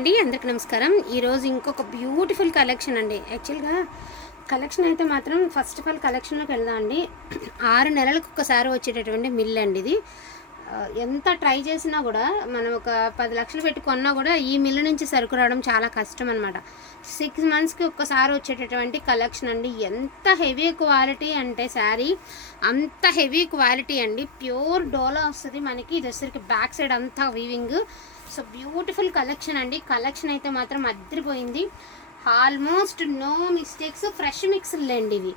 అండి అందరికి నమస్కారం. ఈరోజు ఇంకొక బ్యూటిఫుల్ కలెక్షన్ అండి. యాక్చువల్గా కలెక్షన్ అయితే మాత్రం ఫస్ట్ ఆఫ్ ఆల్ కలెక్షన్లోకి వెళ్దాం అండి. 6 నెలలకు ఒక్కసారి వచ్చేటటువంటి మిల్ అండి ఇది. ఎంత ట్రై చేసినా కూడా మనం ఒక 10 లక్షలు పెట్టి కొన్నా కూడా ఈ మిల్లు నుంచి సరుకు రావడం చాలా కష్టం అనమాట. 6 మంత్స్కి ఒక్కసారి వచ్చేటటువంటి కలెక్షన్ అండి. ఎంత హెవీ క్వాలిటీ అంటే శారీ అంత హెవీ క్వాలిటీ అండి. ప్యూర్ డోలా వస్తుంది మనకి. ఇది వచ్చరికి బ్యాక్ సైడ్ అంతా వీవింగ్. సో బ్యూటిఫుల్ కలెక్షన్ అండి. కలెక్షన్ అయితే మాత్రం అద్దరిపోయింది. Almost no mistakes. ఫ్రెష్ మిక్స్లు అండి ఇవి.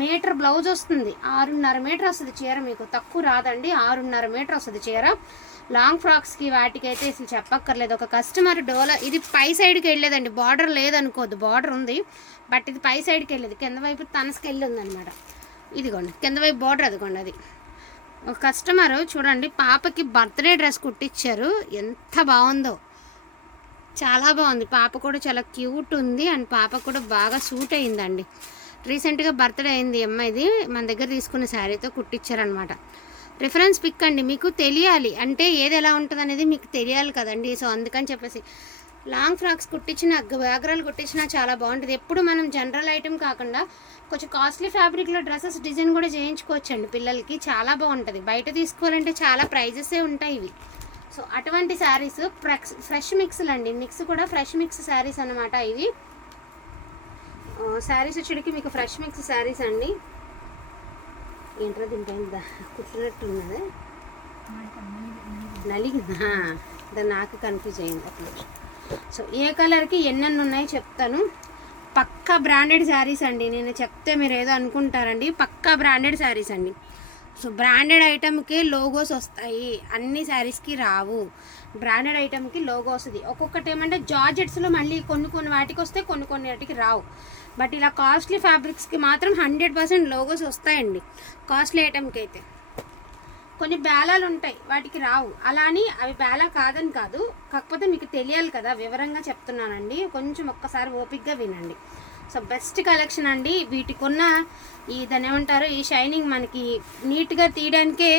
మీటర్ బ్లౌజ్ వస్తుంది. 6.5 మీటర్ వస్తుంది చీర. మీకు తక్కువ రాదండి. 6.5 మీటర్ వస్తుంది చీర. లాంగ్ ఫ్రాక్స్కి వాటికి అయితే అసలు చెప్పక్కర్లేదు. ఒక కస్టమర్ డోలా ఇది పై సైడ్కి వెళ్ళేదండి. బార్డర్ లేదనుకోద్దు, బార్డర్ ఉంది బట్ ఇది పై సైడ్కి వెళ్ళేది. కింద వైపు తనసుకి వెళ్ళి ఉందన్నమాట. ఇదిగోండి కింద వైపు బార్డర్ అదిగోండి. అది ఒక కస్టమరు చూడండి పాపకి బర్త్డే డ్రెస్ కుట్టించారు. ఎంత బాగుందో, చాలా బాగుంది. పాప కూడా చాలా క్యూట్ ఉంది అండ్ పాప కూడా బాగా సూట్ అయిందండి. రీసెంట్గా బర్త్డే అయింది అమ్మాయిది. మన దగ్గర తీసుకున్న శారీతో కుట్టించారనమాట. రిఫరెన్స్ పిక్ అండి. మీకు తెలియాలి అంటే ఏది ఎలా ఉంటుంది అనేది మీకు తెలియాలి కదండి. సో అందుకని చెప్పేసి లాంగ్ ఫ్రాక్స్ కుట్టించిన, గాగ్రాలు కుట్టించినా చాలా బాగుంటుంది. ఎప్పుడు మనం జనరల్ ఐటెం కాకుండా కొంచెం కాస్ట్లీ ఫ్యాబ్రిక్లో డ్రెస్సెస్ డిజైన్ కూడా చేయించుకోవచ్చండి పిల్లలకి. చాలా బాగుంటుంది. బయట తీసుకోవాలంటే చాలా ప్రైజెసే ఉంటాయి ఇవి. సో అటువంటి శారీస్ ఫ్రెష్ మిక్స్లు అండి. మిక్స్ కూడా ఫ్రెష్ మిక్స్ శారీస్ అనమాట ఇవి. శారీస్ వచ్చేటికి మీకు ఫ్రెష్ మిక్స్ శారీస్ అండి. ఏంటో దీనిపైన కుట్టినట్టున్నది, నలిగిందా? దాన్ని నాకు కన్ఫ్యూజ్ అయింది అట్లా. సో ఏ కలర్కి ఎన్నెన్ని ఉన్నాయో చెప్తాను. పక్కా బ్రాండెడ్ శారీస్ అండి. నేను చెప్తే మీరు ఏదో అనుకుంటారండి. పక్కా బ్రాండెడ్ శారీస్ అండి. సో బ్రాండెడ్ ఐటమ్కి లోగోస్ వస్తాయి, అన్ని శారీస్కి రావు. బ్రాండెడ్ ఐటమ్కి లోగో వస్తుంది. ఒక్కొక్కటి ఏమంటే జార్జెట్స్లో మళ్ళీ కొన్ని వాటికి వస్తాయి, కొన్ని వాటికి రావు. బట్ ఇలా కాస్ట్లీ ఫ్యాబ్రిక్స్కి మాత్రం 100% లోగోస్ వస్తాయండి. కాస్ట్లీ ఐటమ్కి అయితే కొన్ని బేలాలు ఉంటాయి, వాటికి రావు. అలా అని అవి బేలా కాదని కాదు, కాకపోతే మీకు తెలియాలి కదా, వివరంగా చెప్తున్నానండి. కొంచెం ఒక్కసారి ఓపిక్గా వినండి. సో బెస్ట్ కలెక్షన్ అండి. వీటికి ఉన్న దాన్ని ఏమంటారు, ఈ షైనింగ్ మనకి నీట్గా తీయడానికే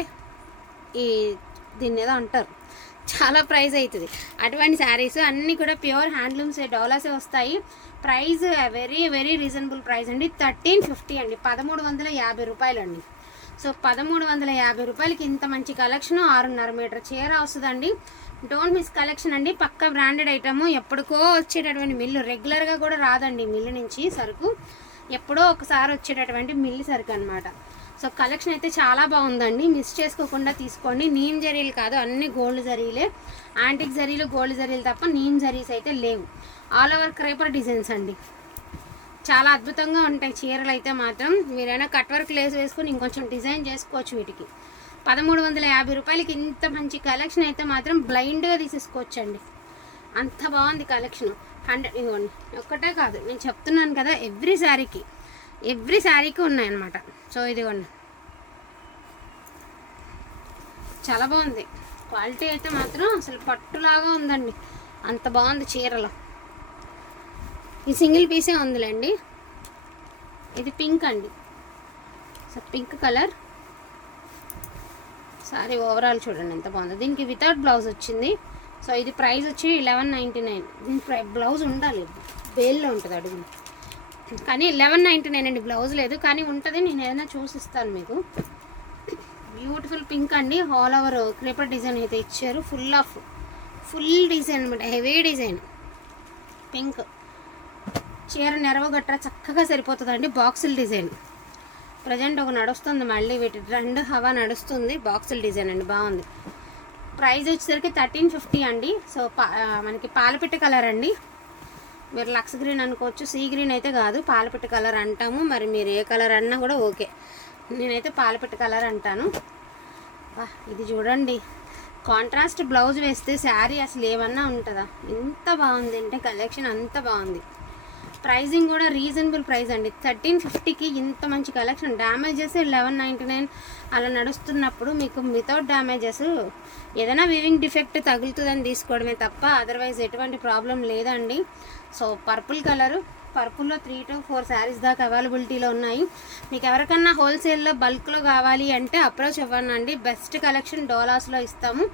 దీన్ని ఏదో అంటారు, చాలా ప్రైస్ అవుతుంది. అటువంటి శారీస్ అన్నీ కూడా ప్యూర్ హ్యాండ్లూమ్స్ డోలాసే వస్తాయి. Price very very reasonable price అండి. 1350 అండి. 1350 రూపాయలు అండి. సో 1350 రూపాయలకి ఇంత మంచి కలెక్షన్. 6.5 మీటర్ చీర వస్తుందండి. డోంట్ మిస్ కలెక్షన్ అండి. పక్క బ్రాండెడ్ ఐటమ్. ఎప్పటికో వచ్చేటటువంటి మిల్లు, రెగ్యులర్గా కూడా రాదండి మిల్లు నుంచి సరుకు. ఎప్పుడో ఒకసారి వచ్చేటటువంటి మిల్లు సరుకు అనమాట. సో కలెక్షన్ అయితే చాలా బాగుందండి. మిస్ చేసుకోకుండా తీసుకోండి. నీమ్ జరీలు కాదు, అన్ని గోల్డ్ జరీలే. యాంటిక్ జరీలు, గోల్డ్ జరీలు తప్ప నీమ్ జరీస్ అయితే లేవు. ఆల్ ఓవర్ క్రేపర్ డిజైన్స్ అండి. చాలా అద్భుతంగా ఉంటాయి చీరలు అయితే మాత్రం. మీరైనా కట్ వర్క్ లేస్ వేసుకొని ఇంకొంచెం డిజైన్ చేసుకోవచ్చు వీటికి. 1350 రూపాయలకి ఇంత మంచి కలెక్షన్ అయితే మాత్రం బ్లైండ్గా తీసేసుకోవచ్చు అండి. అంత బాగుంది కలెక్షన్. 100 ఇవ్వండి. ఒక్కటే కాదు, నేను చెప్తున్నాను కదా, ఎవ్రీ శారీకి ఉన్నాయన్నమాట. సో ఇదిగోండి, చాలా బాగుంది. క్వాలిటీ అయితే మాత్రం అసలు పట్టులాగా ఉందండి. అంత బాగుంది చీరలో. ఈ సింగిల్ పీసే ఉందిలేండి. ఇది పింక్ అండి. So pink colour sorry overall చూడండి ఎంత బాగుంది. దీనికి వితౌట్ బ్లౌజ్ వచ్చింది. సో ఇది ప్రైస్ వచ్చి 1199. దీనికి బ్లౌజ్ ఉండాలి, బేల్లో ఉంటుంది అడుగు. కానీ 1199 అండి. బ్లౌజ్ లేదు కానీ ఉంటుంది. నేను ఏదైనా చూసిస్తాను మీకు. బ్యూటిఫుల్ పింక్ అండి. ఆల్ ఓవర్ క్రేపర్ డిజైన్ అయితే ఇచ్చారు. ఫుల్ డిజైన్ అనమాట, హెవీ డిజైన్ పింక్. చీర నెరవగట్రా చక్కగా సరిపోతుందండి. బాక్సుల డిజైన్ ప్రజెంట్ ఒక నడుస్తుంది, మళ్ళీ వీటి ట్రెండ్ హవా నడుస్తుంది. బాక్సుల డిజైన్ అండి, బాగుంది. ప్రైస్ వచ్చేసరికి 1350 అండి. సో మనకి పాలపిట్ట కలర్ అండి. మీరు లక్స్ గ్రీన్ అనుకోవచ్చు, సీ గ్రీన్ అయితే కాదు, పాలపిట్ట కలర్ అంటాము. మరి మీరు ఏ కలర్ అన్నా కూడా ఓకే. నేనైతే పాలపిట్ట కలర్ అంటాను. ఇది చూడండి, కాంట్రాస్ట్ బ్లౌజ్ వేస్తే శారీ అసలు ఏమన్నా ఉంటుందా? ఎంత బాగుంది అంటే కలెక్షన్ అంత బాగుంది. ప్రైజింగ్ కూడా రీజనబుల్ ప్రైస్ అండి. 1350కి ఇంత మంచి కలెక్షన్. డ్యామేజెస్ 1199 అలా నడుస్తున్నప్పుడు మీకు వితౌట్ డ్యామేజెస్ ఏదైనా వీవింగ్ డిఫెక్ట్ తగులుతుందని తీసుకోవడమే తప్ప అదర్వైజ్ ఎటువంటి ప్రాబ్లం లేదండి. సో పర్పుల్ కలరు, పర్పుల్లో 3 to 4 శారీస్ దాకా అవైలబిలిటీలో ఉన్నాయి. మీకు ఎవరికన్నా హోల్సేల్లో బల్క్లో కావాలి అంటే అప్రోచ్ అవ్వండి. బెస్ట్ కలెక్షన్ డోలాస్లో ఇస్తాము.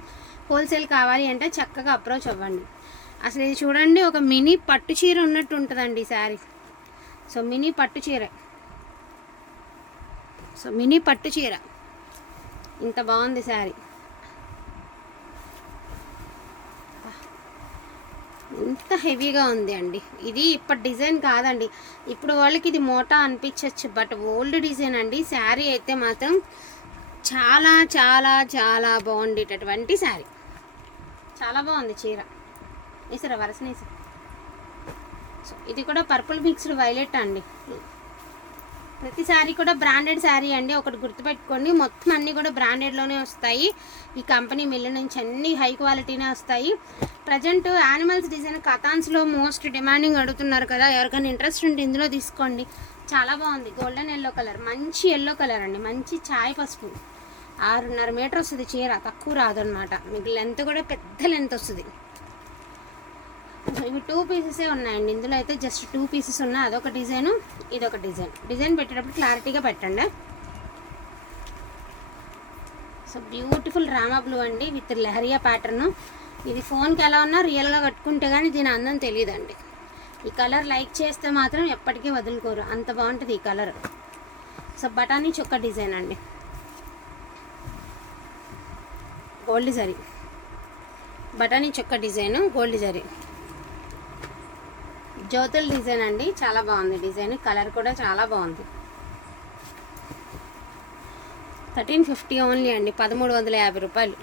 హోల్సేల్ కావాలి అంటే చక్కగా అప్రోచ్ అవ్వండి. అసలు ఇది చూడండి, ఒక మినీ పట్టు చీర ఉన్నట్టు ఉంటుందండి ఈ శారీ. సో మినీ పట్టు చీర, సో మినీ పట్టు చీర, ఇంత బాగుంది శారీ. ఇంత హెవీగా ఉంది అండి. ఇది ఇప్పటి డిజైన్ కాదండి, ఇప్పుడు వాళ్ళకి ఇది మోటా అనిపించవచ్చు, బట్ ఓల్డ్ డిజైన్ అండి. శారీ అయితే మాత్రం చాలా చాలా చాలా బాగుండేటటువంటి శారీ. చాలా బాగుంది చీర. వేసారా వరసన వేసారు. సో ఇది కూడా పర్పుల్ మిక్స్డ్ వైలెట్ అండి. ప్రతి శారీ కూడా బ్రాండెడ్ శారీ అండి. ఒకటి గుర్తుపెట్టుకోండి, మొత్తం అన్నీ కూడా బ్రాండెడ్లోనే వస్తాయి. ఈ కంపెనీ మిల్లు నుంచి అన్ని హై క్వాలిటీనే వస్తాయి. ప్రజెంట్ యానిమల్స్ డిజైన్ కథాన్స్లో మోస్ట్ డిమాండింగ్ అడుగుతున్నారు కదా, ఎవరికైనా ఇంట్రెస్ట్ ఉంటే ఇందులో తీసుకోండి. చాలా బాగుంది. గోల్డెన్ ఎల్లో కలర్, మంచి ఎల్లో కలర్ అండి, మంచి ఛాయ్ పసుపు. 6.5 మీటర్ వస్తుంది చీర, తక్కువ రాదనమాట. మీకు లెంత్ కూడా పెద్ద లెంత్ వస్తుంది. ఇవి 2 పీసెసే ఉన్నాయండి. ఇందులో అయితే జస్ట్ 2 పీసెస్ ఉన్నాయి. అదొక డిజైను, ఇదొక డిజైన్. డిజైన్ పెట్టేటప్పుడు క్లారిటీగా పెట్టండి. సో బ్యూటిఫుల్ రామా బ్లూ అండి విత్ లహరియా ప్యాటర్ను. ఇది ఫోన్కి ఎలా ఉన్నా రియల్గా కట్టుకుంటే కానీ దీని అందం తెలియదండి. ఈ కలర్ లైక్ చేస్తే మాత్రం ఎప్పటికీ వదులుకోరు, అంత బాగుంటుంది ఈ కలర్. సో బటానీ చొక్క డిజైన్ అండి, గోల్డ్ జరీ, బటానీ చొక్క design, gold zari, Jyothula design అండి. చాలా బాగుంది డిజైన్, కలర్ కూడా చాలా బాగుంది. 1350 ఓన్లీ అండి, 1350 రూపాయలు.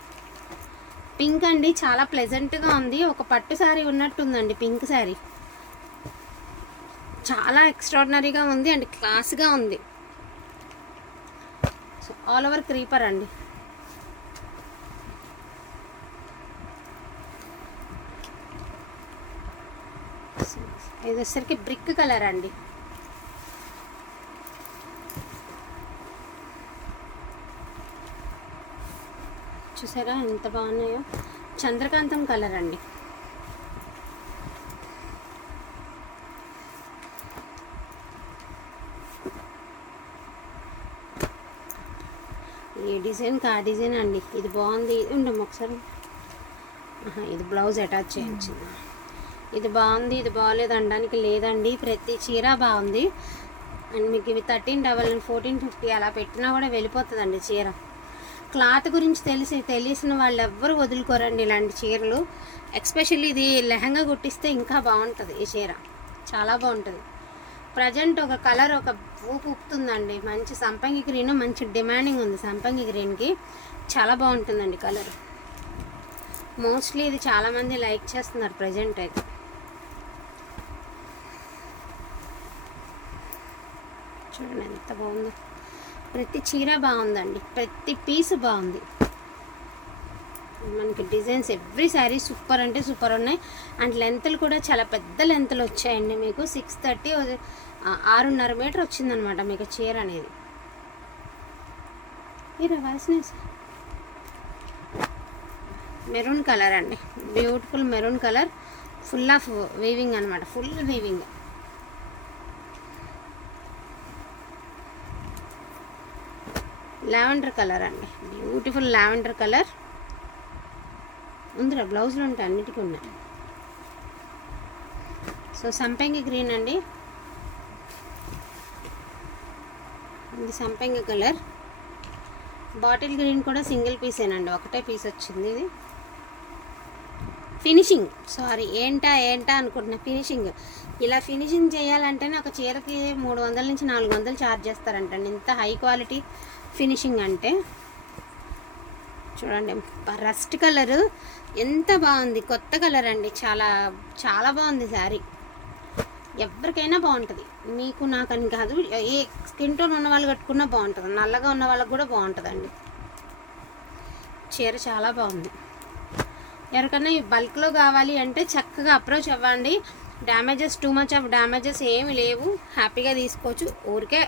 పింక్ అండి, చాలా ప్లెజెంట్గా ఉంది. ఒక పట్టు శారీ ఉన్నట్టుందండి పింక్ శారీ. చాలా ఎక్స్ట్రాడినరీగా ఉంది అండ్ క్లాస్గా ఉంది. సో ఆల్ ఓవర్ క్రీపర్ అండి. ఇది వచ్చేసరికి బ్రిక్ కలర్ అండి. చూసారా ఎంత బాగున్నాయో, చంద్రకాంతం కలర్ అండి. ఏ డిజైన్కి ఆ డిజైన్ అండి. ఇది బాగుంది, ఉండము ఒకసారి. ఇది బ్లౌజ్ అటాచ్ చేయించింది. ఇది బాగుంది, ఇది బాగోలేదు అనడానికి లేదండి. ప్రతి చీర బాగుంది. అండ్ మీకు ఇవి 1399, 1450 అలా పెట్టినా కూడా వెళ్ళిపోతుందండి చీర. క్లాత్ గురించి తెలిసిన వాళ్ళు ఎవ్వరు వదులుకోరండి ఇలాంటి చీరలు. ఎస్పెషల్లీ ఇది లెహంగా కుట్టిస్తే ఇంకా బాగుంటుంది ఈ చీర, చాలా బాగుంటుంది. ప్రజెంట్ ఒక కలర్ ఒక ఊపుతుందండి, మంచి సంపంగి గ్రీన్, మంచి డిమాండింగ్ ఉంది సంపంగి గ్రీన్కి. చాలా బాగుంటుందండి కలర్. మోస్ట్లీ ఇది చాలామంది లైక్ చేస్తున్నారు ప్రజెంట్ అయితే. చూడండి ఎంత బాగుందో, ప్రతి చీర బాగుందండి, ప్రతి పీస్ బాగుంది. మనకి డిజైన్స్ ఎవ్రీ శారీ సూపర్ అంటే సూపర్ ఉన్నాయి. అండ్ లెంత్లు కూడా చాలా పెద్ద లెంత్లు వచ్చాయండి. మీకు 630, 6.5 మీటర్ వచ్చిందనమాట మీకు చీర అనేది. ఈ రవాల్సిన మెరూన్ కలర్ అండి, beautiful maroon colour, full of weaving అనమాట, ఫుల్ వీవింగ్. లావెండర్ కలర్ అండి, బ్యూటిఫుల్ లావెండర్ కలర్. ఉందిరా బ్లౌజ్లో ఉంటాయి, అన్నిటికీ ఉన్నాయి. సో సంపంగి గ్రీన్ అండి, ఇది సంపంగి కలర్. బాటిల్ గ్రీన్ కూడా సింగిల్ పీసేనండి, ఒకటే పీస్ వచ్చింది. ఇది ఫినిషింగ్, సారీ ఏంటా అనుకుంటున్నా, ఫినిషింగ్. ఇలా ఫినిషింగ్ చేయాలంటేనే ఒక చీరకి 300 నుంచి 400 ఛార్జ్ చేస్తారంటండి, ఇంత హై క్వాలిటీ ఫినిషింగ్ అంటే. చూడండి రస్ట్ కలరు ఎంత బాగుంది, కొత్త కలర్ అండి, చాలా చాలా బాగుంది శారీ. ఎవరికైనా బాగుంటుంది, మీకు నాకని కాదు, ఏ స్కిన్ టోన్ ఉన్న వాళ్ళు కట్టుకున్నా బాగుంటుంది, నల్లగా ఉన్న వాళ్ళకి కూడా బాగుంటుందండి. చీర చాలా బాగుంది. ఎవరికైనా ఈ బల్క్లో కావాలి అంటే చక్కగా అప్రోచ్ అవ్వండి. Damages, too much of damages ఏమి లేవు, హ్యాపీగా తీసుకోవచ్చు. ఊరికే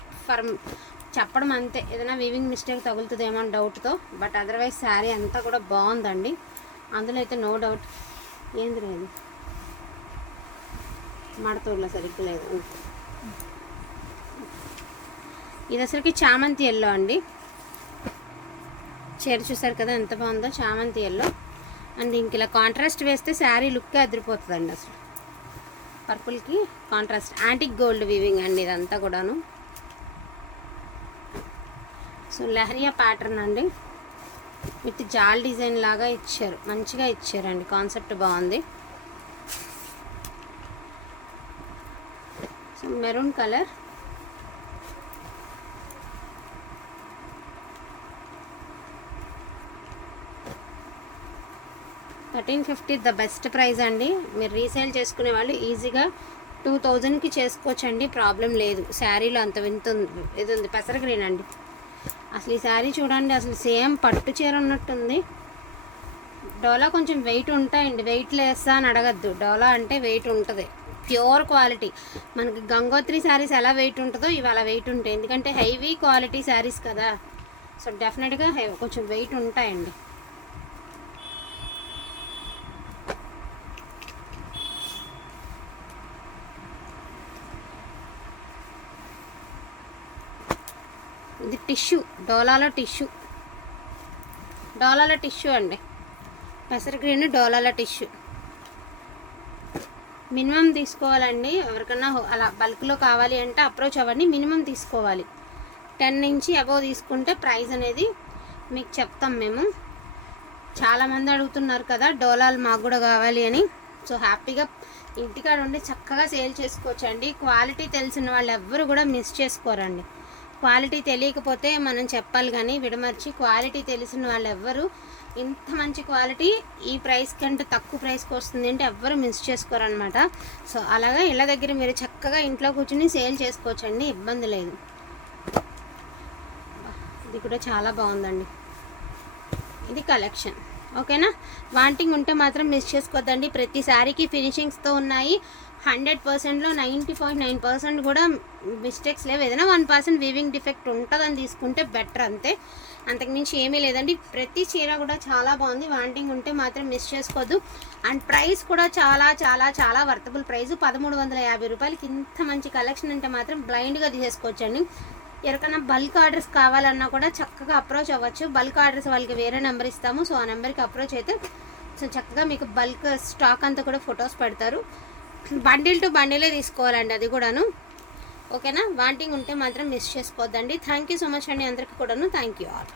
చెప్పడం అంతే, ఏదైనా వీవింగ్ మిస్టేక్ తగులుతుందేమో అని డౌట్తో. బట్ అదర్వైజ్ శారీ అంతా కూడా బాగుందండి, అందులో అయితే నో డౌట్. ఏంది లేదు మడతూర్లో సరిగ్గా లేదు. ఇది అసలుకి చామంతి ఎల్లో అండి. చీర చూసారు కదా ఎంత బాగుందో, చామంతి ఎల్లో. అండ్ ఇంక ఇలా కాంట్రాస్ట్ వేస్తే శారీ లుక్కే అదిరిపోతుందండి. అసలు పర్పుల్కి కాంట్రాస్ట్ యాంటిక్ గోల్డ్ వీవింగ్ అండి ఇదంతా కూడాను. సో లహరియా ప్యాటర్న్ అండి, విత్ జాల్ డిజైన్ లాగా ఇచ్చారు, మంచిగా ఇచ్చారండి, కాన్సెప్ట్ బాగుంది. So maroon colour, $1350 the best price అండి. మీరు రీసేల్ చేసుకునే వాళ్ళు ఈజీగా 2000కి చేసుకోవచ్చండి, ప్రాబ్లం లేదు. శారీలో అంత వింత ఇది ఉంది, పెసర గ్రీన్ అండి. అసలు ఈ శారీ చూడండి, అసలు సేమ్ పట్టు చీర ఉన్నట్టుంది. డోలా కొంచెం వెయిట్ ఉంటాయండి, వెయిట్ లేస్తా అని అడగద్దు. డోలా అంటే వెయిట్ ఉంటుంది, ప్యూర్ క్వాలిటీ. మనకి గంగోత్రి శారీస్ ఎలా వెయిట్ ఉంటుందో ఇవి అలా వెయిట్ ఉంటాయి, ఎందుకంటే హెవీ క్వాలిటీ శారీస్ కదా. సో డెఫినెట్గా కొంచెం వెయిట్ ఉంటాయండి. ఇది టిష్యూ, డోలాలో టిష్యూ అండి, పెసర గ్రీన్ డోలాలో టిష్యూ. మినిమం తీసుకోవాలండి, ఎవరికన్నా అలా బల్క్లో కావాలి అంటే అప్రోచ్ అవ్వండి. మినిమం తీసుకోవాలి, 10 నుంచి అబోవ్ తీసుకుంటే ప్రైస్ అనేది మీకు చెప్తాం మేము. చాలామంది అడుగుతున్నారు కదా డోలాలు మాకు కూడా కావాలి అని. సో హ్యాపీగా ఇంటికాడ ఉండి చక్కగా సేల్ చేసుకోవచ్చు అండి. క్వాలిటీ తెలిసిన వాళ్ళు ఎవ్వరు కూడా మిస్ చేసుకోరండి. క్వాలిటీ తెలియకపోతే మనం చెప్పాలి, కానీ విడమర్చి క్వాలిటీ తెలిసిన వాళ్ళు ఎవ్వరు ఇంత మంచి క్వాలిటీ ఈ ప్రైస్ కంటే తక్కువ ప్రైస్కి వస్తుంది అంటే ఎవ్వరు మిస్ చేసుకోరనమాట. సో అలాగా ఇళ్ళ దగ్గర మీరు చక్కగా ఇంట్లో కూర్చుని సేల్ చేసుకోవచ్చండి, ఇబ్బంది లేదు. ఇది కూడా చాలా బాగుందండి, ఇది కలెక్షన్. ఓకేనా, వాంటింగ్ ఉంటే మాత్రం మిస్ చేసుకోవద్దండి. ప్రతి శారీకి ఫినిషింగ్స్తో ఉన్నాయి. 100%లో 90.9% కూడా మిస్టేక్స్ లేవు. ఏదైనా 1% వీవింగ్ డిఫెక్ట్ ఉంటుందని తీసుకుంటే బెటర్, అంతే, అంతకుమించి ఏమీ లేదండి. ప్రతి చీర కూడా చాలా బాగుంది. వాంటింగ్ ఉంటే మాత్రం మిస్ చేసుకోవద్దు. అండ్ ప్రైస్ కూడా చాలా చాలా చాలా వర్తబుల్ ప్రైస్, $1350. ఇంత మంచి కలెక్షన్ అంటే మాత్రం బ్లైండ్గా తీసేసుకోవచ్చండి. ఎవరికైనా బల్క్ ఆర్డర్స్ కావాలన్నా కూడా చక్కగా అప్రోచ్ అవ్వచ్చు. బల్క్ ఆర్డర్స్ వాళ్ళకి వేరే నెంబర్ ఇస్తాము, సో ఆ నెంబర్కి అప్రోచ్ అయితే సో చక్కగా మీకు బల్క్ స్టాక్ అంతా కూడా ఫొటోస్ పెడతారు. బండిల్ టు బండిలే తీసుకోవాలండి, అది కూడాను. ఓకేనా, వాంటింగ్ ఉంటే మాత్రం మిస్ చేసుకోవద్దండి. థ్యాంక్ యూ సో మచ్ అండి అందరికీ కూడాను. Thank you all.